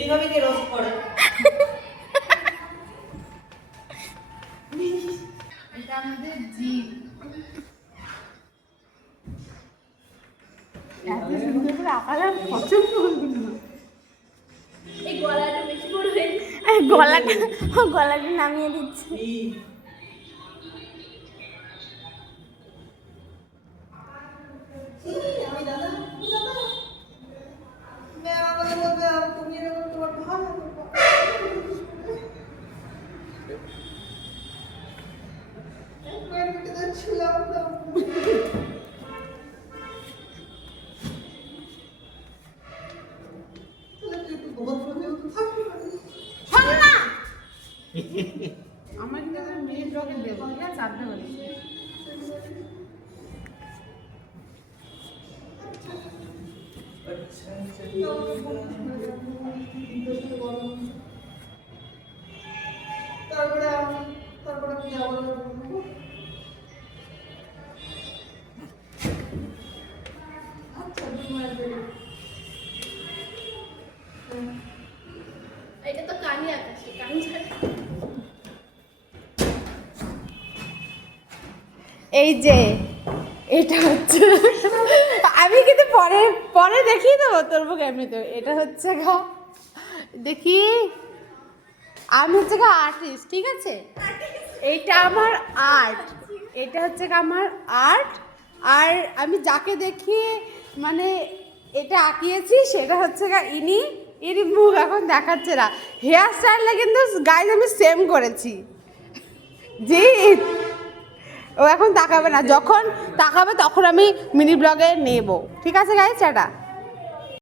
এইভাবে কে রোস্ট করে? এটা আমাদের জিভ। এত সুন্দর করে আঁকালাম, পছন্দ হলো। এই গলাটা বেশি বড় হয়ে গলাটা নামিয়ে দিচ্ছে। আমি দাদা मैं আমাকে বলতে তুমি এরকম তোমার ভালো मैं कितना छिलाओ ना আমার কিন্তু একটা মিনি ব্লগে দেবো, ঠিক আছে? চাপতে পারি। তারপরে কি আবার আচ্ছা এটা তো কানি আকাশে কানি ছাড়া এই যে এটা হচ্ছে, আমি কিন্তু পরে পরে দেখিয়ে দেবো তোর মুখ এমনিতে। এটা হচ্ছে গা, দেখি, আমি হচ্ছে গা আর্টিস্ট, ঠিক আছে? এইটা আমার আর্ট, এটা হচ্ছে গা আমার আর্ট। আর আমি যাকে দেখি মানে এটা আঁকিয়েছি সেটা হচ্ছে গা ইনি মুখ এখন দেখাচ্ছে না। হেয়ার স্টাইলটা কিন্তু গাইজ আমি সেম করেছি। জি, ও এখন তাকাবে না, যখন তাকাবে তখন আমি মিনি ব্লগে নেব, ঠিক আছে গাইজ? টাটা।